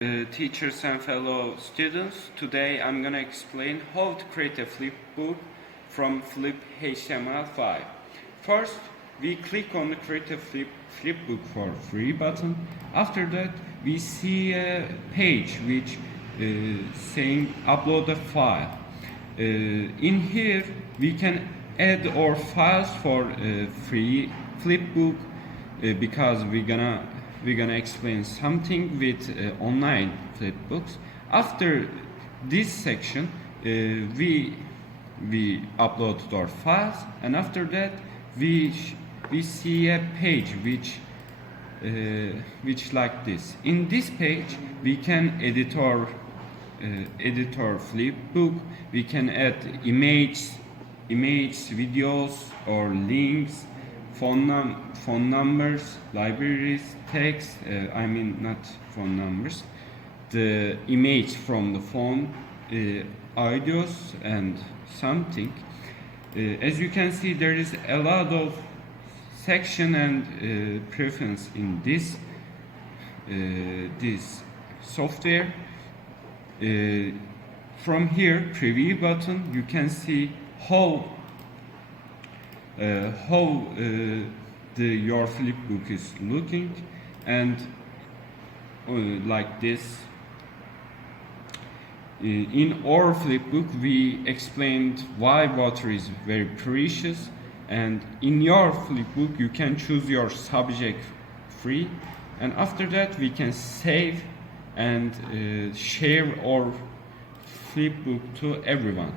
Teachers and fellow students, today I'm gonna explain how to create a flipbook from Flip HTML5. First, we click on the create a flipbook for free button. After that, we see a page which saying upload a file. In here, we can add our files for free flipbook because we're gonna explain something with online flipbooks. After this section, we upload our files, and after that we see a page which like this. In this page, we can edit our flipbook. We can add images, videos, or links, phone numbers, libraries, text, I mean not phone numbers, the image from the phone, audios and something. As you can see, there is a lot of section and preference in this software. From here, preview button, you can see how your flipbook is looking, and like this. In our flipbook, we explained why water is very precious, and in your flipbook you can choose your subject free, and after that we can save and share our flipbook to everyone.